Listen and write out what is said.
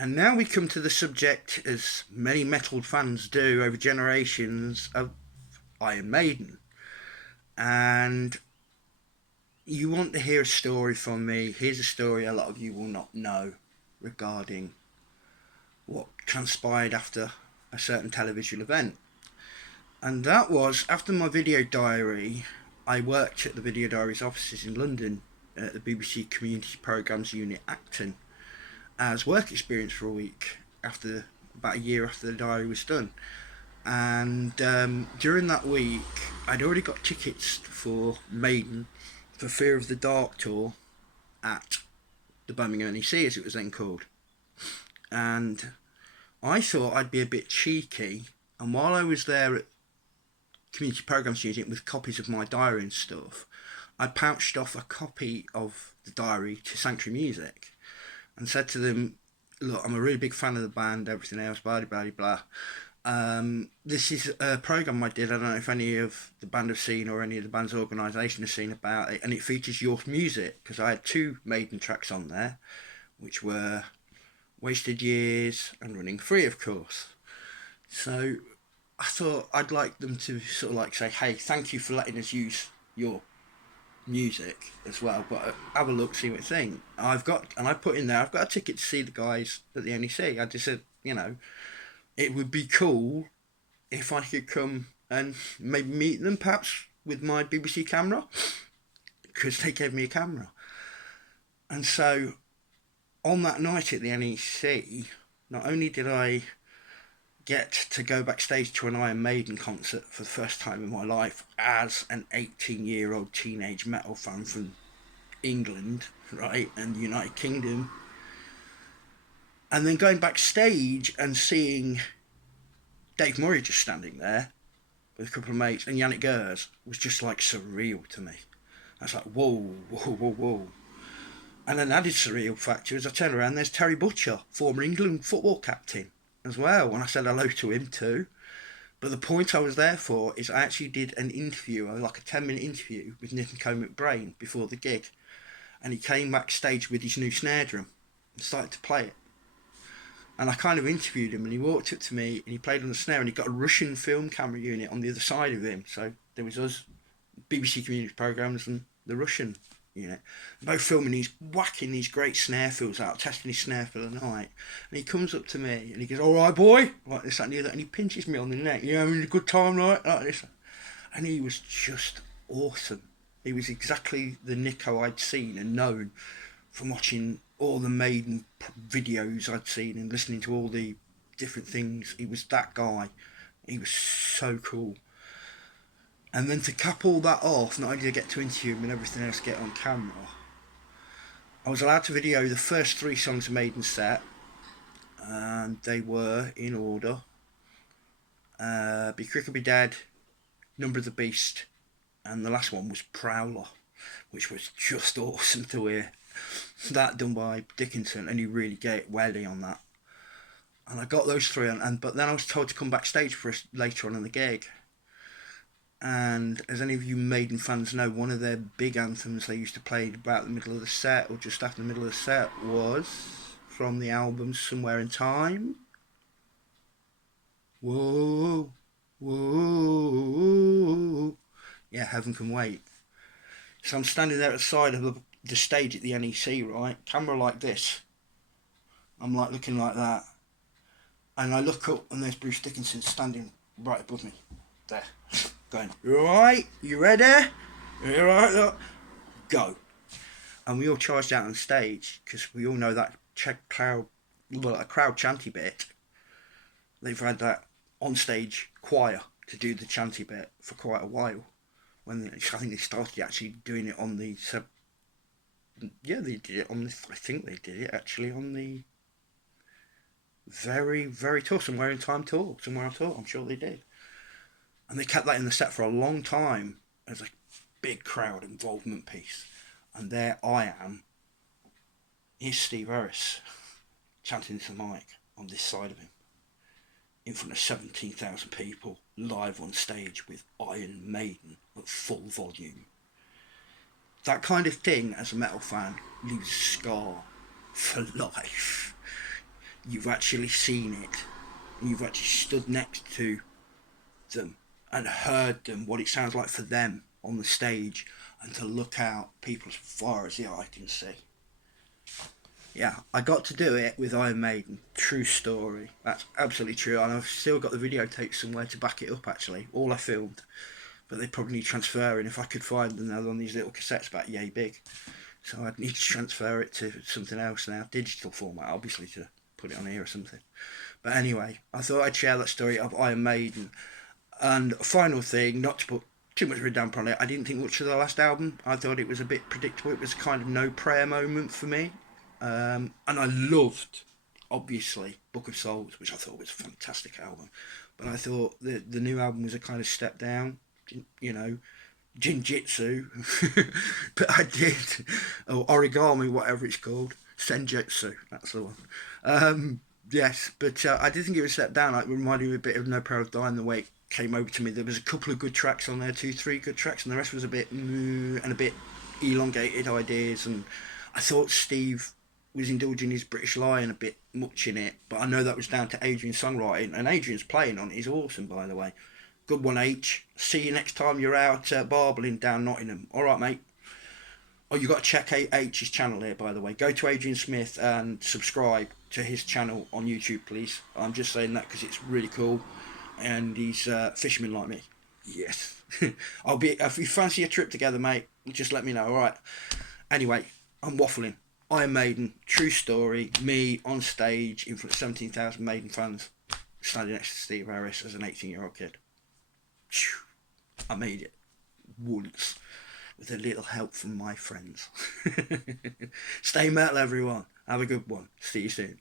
And now we come to the subject, as many metal fans do over generations, of Iron Maiden. And you want to hear a story from me. Here's a story a lot of you will not know regarding what transpired after a certain television event. And that was after my video diary. I worked at the Video Diary's offices in London at the BBC Community Programmes Unit Acton as work experience for a week after about a year after the diary was done. And during that week, I'd already got tickets for Maiden for Fear of the Dark tour at the Birmingham NEC, as it was then called. And I thought I'd be a bit cheeky, and while I was there at Community Programmes Unit with copies of my diary and stuff, I pounched off a copy of the diary to Sanctuary Music and said to them, look, I'm a really big fan of the band, everything else, blah, blah, blah, blah. This is a programme I did. I don't know if any of the band have seen or any of the band's organisation have seen about it, and it features your music, because I had two Maiden tracks on there, which were Wasted Years and Running Free, of course. So I thought I'd like them to sort of like say, hey, thank you for letting us use your music as well, but have a look, see what you think. I put in there, I've got a ticket to see the guys at the NEC. I just said, it would be cool if I could come and maybe meet them, perhaps with my BBC camera, because they gave me a camera. And so on that night at the NEC, not only did I get to go backstage to an Iron Maiden concert for the first time in my life as an 18-year-old teenage metal fan from England, right, and the United Kingdom, and then going backstage and seeing Dave Murray just standing there with a couple of mates and Yannick Gers was just like surreal to me. I was like, whoa, whoa, whoa, whoa. And an added surreal factor is I turn around, there's Terry Butcher, former England football captain, as well, and I said hello to him too. But the point I was there for is I actually did an interview, like a 10-minute interview with Nick and Co McBrain before the gig, and he came backstage with his new snare drum and started to play it. And I kind of interviewed him, and he walked up to me and he played on the snare, and he got a Russian film camera unit on the other side of him. So there was us, BBC Community Programmes, and the Russian unit, both filming these, whacking these great snare fills out, testing his snare for the night. And he comes up to me and he goes, all right boy, like this, that and the other, and he pinches me on the neck, you having a good time, like this. And he was just awesome. He was exactly the Nico I'd seen and known from watching all the Maiden videos I'd seen and listening to all the different things. He was that guy. He was so cool. And then to cap all that off, not only did I get to interview him and everything else get on camera, I was allowed to video the first 3 songs of Maiden set, and they were in order: Be Quick or Be Dead, Number of the Beast, and the last one was Prowler, which was just awesome to hear. That done by Dickinson, and he really gave it welly on that. And I got those 3 on, but then I was told to come backstage for us later on in the gig. And as any of you Maiden fans know, one of their big anthems they used to play about the middle of the set, or just after the middle of the set, was from the album Somewhere in Time. Whoa, whoa, yeah, Heaven Can Wait. So I'm standing there at the side of the stage at the NEC, right? Camera like this. I'm like looking like that. And I look up and there's Bruce Dickinson standing right above me. There. Going, you alright? You ready? You alright? Look? Go. And we all charged out on stage, because we all know that crowd chanty bit. They've had that on-stage choir to do the chanty bit for quite a while. I think they started actually doing it on the... they did it on the... I think they did it actually on the very, very tour, Somewhere in Time tour. Somewhere on tour, I'm sure they did. And they kept that in the set for a long time as a big crowd involvement piece. And there I am. Here's Steve Harris chanting into the mic on this side of him, in front of 17,000 people, live on stage with Iron Maiden at full volume. That kind of thing, as a metal fan, leaves a scar for life. you've actually seen it, and you've actually stood next to them and heard them, what it sounds like for them on the stage, and to look out people as far as the eye can see. Yeah, I got to do it with Iron Maiden. True story. That's absolutely true. And I've still got the videotape somewhere to back it up, actually. All I filmed. But they probably need transferring. If I could find them, they're on these little cassettes about yay big. So I'd need to transfer it to something else now. Digital format, obviously, to put it on here or something. But anyway, I thought I'd share that story of Iron Maiden. And a final thing, not to put too much of a damper on it, I didn't think much of the last album. I thought it was a bit predictable. It was a kind of no prayer moment for me. And I loved, obviously, Book of Souls, which I thought was a fantastic album. But I thought the new album was a kind of step down, you know, Jinjitsu. But I did, or Origami, whatever it's called, Senjutsu, that's the one. Yes, but I did think it was a step down. It reminded me a bit of No Prayer of Dying, the way it came over to me. There was a couple of good tracks on there, two, three good tracks, and the rest was a bit and a bit elongated ideas. And I thought Steve was indulging his British lion a bit much in it, but I know that was down to Adrian's songwriting, and Adrian's playing on it is awesome, by the way. Good one, H. See you next time you're out barbling down Nottingham. All right, mate. Oh, you got to check H's channel here, by the way. Go to Adrian Smith and subscribe to his channel on YouTube, please. I'm just saying that because it's really cool, and he's a fisherman like me. Yes. I'll be. If you fancy a trip together, mate, just let me know. All right. Anyway, I'm waffling. Iron Maiden, true story. Me on stage in front of 17,000 Maiden fans, standing next to Steve Harris as an 18-year-old kid. I made it once with a little help from my friends. Stay metal, everyone. Have a good one. See you soon.